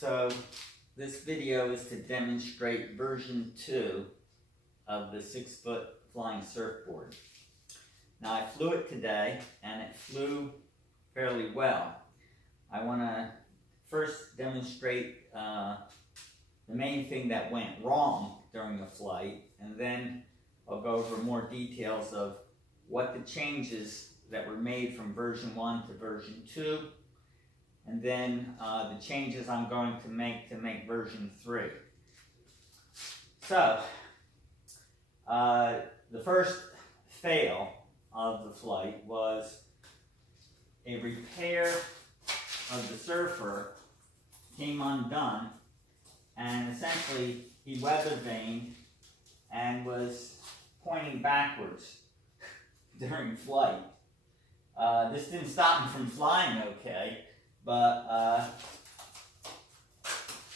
So this video is to demonstrate version 2 of the 6-foot flying surfboard. Now I flew it today and it flew fairly well. I want to first demonstrate the main thing that went wrong during the flight, and then I'll go over more details of what the changes that were made from version 1 to version 2, and then the changes I'm going to make version 3. So, the first fail of the flight was a repair of the surfer came undone, and essentially he weather vaned and was pointing backwards during flight. This didn't stop him from flying okay, but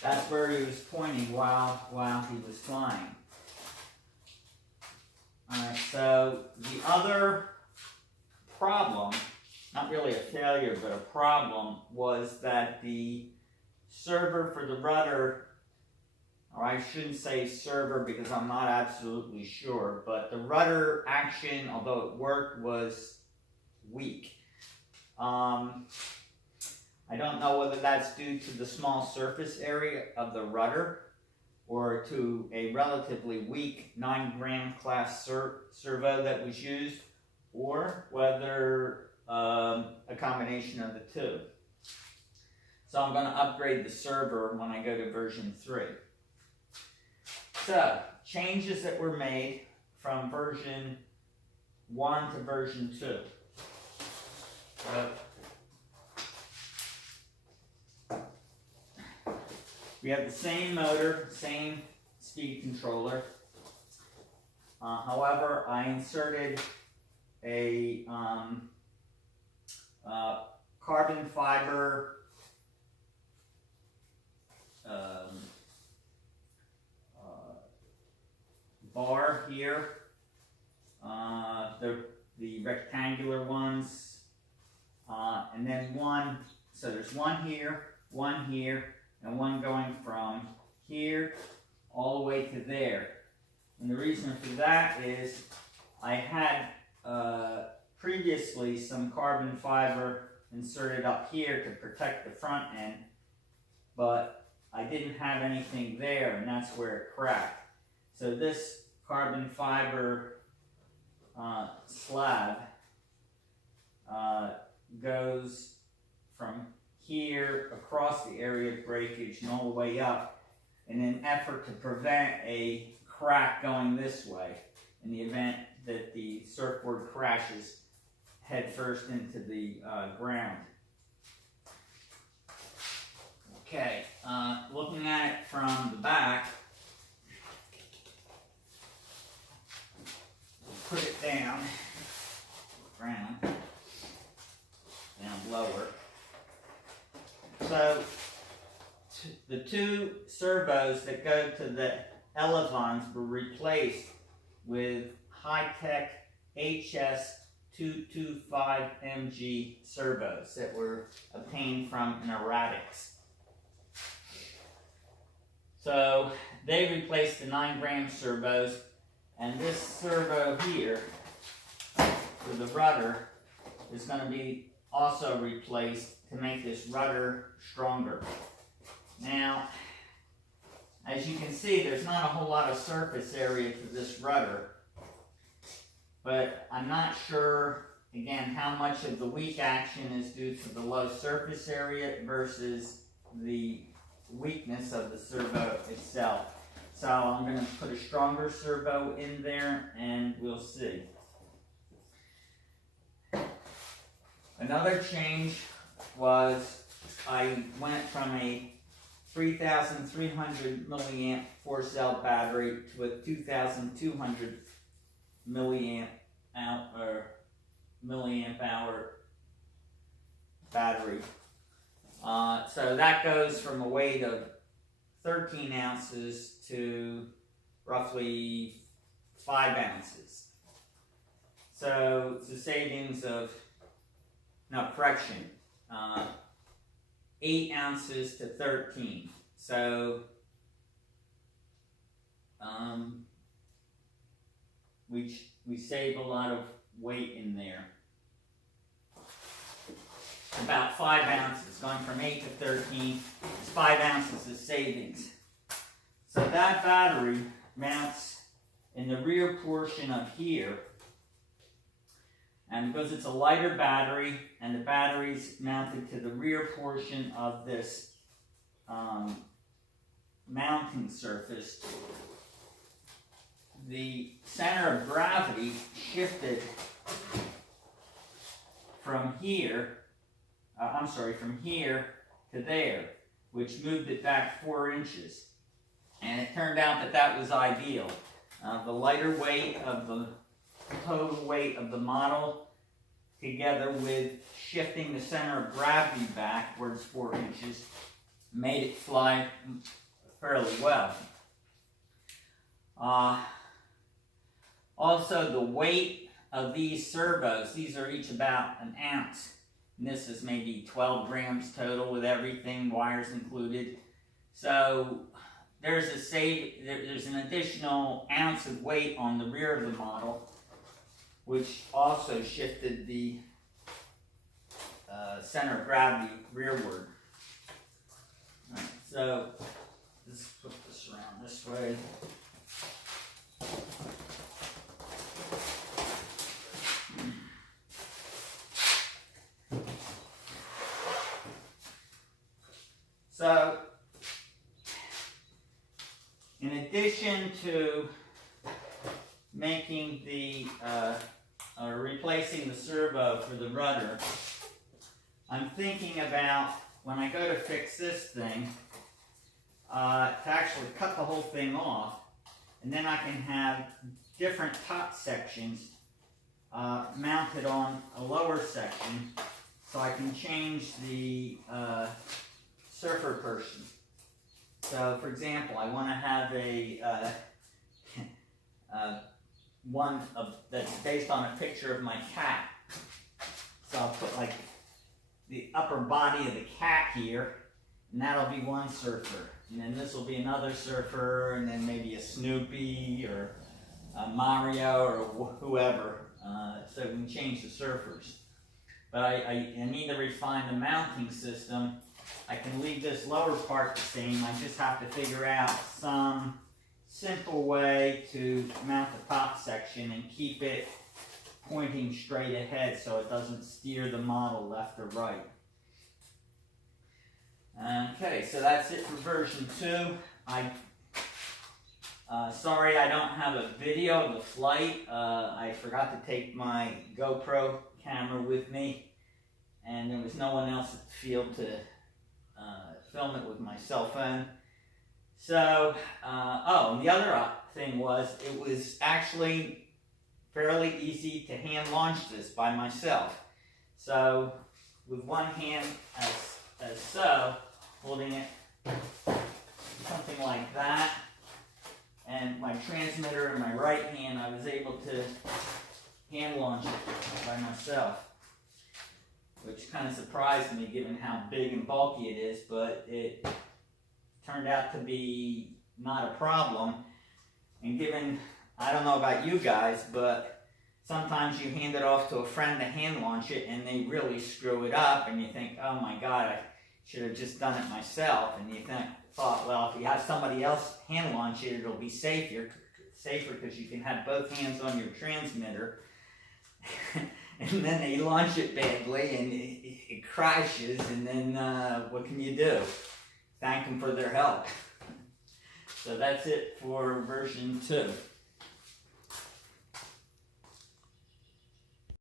that's where he was pointing while he was flying. Alright, so the other problem, not really a failure, but a problem, was that the servo for the rudder, or I shouldn't say servo because I'm not absolutely sure, but the rudder action, although it worked, was weak. I don't know whether that's due to the small surface area of the rudder or to a relatively weak 9-gram class servo that was used, or whether a combination of the two. So I'm going to upgrade the servo when I go to version 3. So, changes that were made from version 1 to version 2. We have the same motor, same speed controller. However, I inserted a carbon fiber bar here, the rectangular ones, and then one, so there's one here, and one going from here all the way to there. And the reason for that is I had previously some carbon fiber inserted up here to protect the front end, but I didn't have anything there, and that's where it cracked. So this carbon fiber slab goes from here across the area of breakage and all the way up in an effort to prevent a crack going this way in the event that the surfboard crashes head first into the ground. Okay, looking at it from the back, put it down, ground, down lower. So the two servos that go to the elevons were replaced with Hitec HS-225 MG servos that were obtained from an erratics. So they replaced the 9-gram servos, and this servo here for the rudder is going to be also replaced to make this rudder stronger. Now, as you can see, there's not a whole lot of surface area to this rudder, but I'm not sure, again, how much of the weak action is due to the low surface area versus the weakness of the servo itself. So I'm going to put a stronger servo in there and we'll see. Another change was I went from a 3,300 milliamp 4-cell battery to a 2,200 milliamp hour battery. So that goes from a weight of 13 ounces to roughly 5 ounces. So it's a savings of, no, correction, 8 ounces to 13. So we save a lot of weight in there. About 5 ounces, going from 8 to 13, it's 5 ounces of savings. So that battery mounts in the rear portion of here, and because it's a lighter battery and the battery's mounted to the rear portion of this mounting surface, the center of gravity shifted from here, from here to there, which moved it back 4 inches. And it turned out that that was ideal. The lighter weight of the total weight of the model, together with shifting the center of gravity backwards 4 inches, made it fly fairly well. Also, the weight of these servos, these are each about an ounce. And this is maybe 12 grams total with everything, wires included. So there's an additional ounce of weight on the rear of the model, which also shifted the center of gravity rearward. All right, so let's flip this around this way. So, in addition to making the, replacing the servo for the rudder, I'm thinking about, when I go to fix this thing, to actually cut the whole thing off, and then I can have different top sections mounted on a lower section, so I can change the surfer person. So, for example, I want to have a one that's based on a picture of my cat. So I'll put like the upper body of the cat here, and that'll be one surfer. And then this will be another surfer, and then maybe a Snoopy or a Mario or whoever. So we can change the surfers. But I need to refine the mounting system. I can leave this lower part the same. I just have to figure out some simple way to mount the top section and keep it pointing straight ahead so it doesn't steer the model left or right. Okay, so that's it for version 2. Sorry I don't have a video of the flight. I forgot to take my GoPro camera with me, and there was no one else at the field to film it with my cell phone. So, and the other thing was, it was actually fairly easy to hand launch this by myself. So, with one hand as so, holding it something like that, and my transmitter in my right hand, I was able to hand launch it by myself, which kind of surprised me given how big and bulky it is, but it turned out to be not a problem. And given, I don't know about you guys, but sometimes you hand it off to a friend to hand launch it and they really screw it up, and you think, oh my God, I should have just done it myself. And you thought, well, if you have somebody else hand launch it, it'll be safer because you can have both hands on your transmitter. And then they launch it badly and it crashes, and then what can you do? Thank them for their help. So that's it for version 2.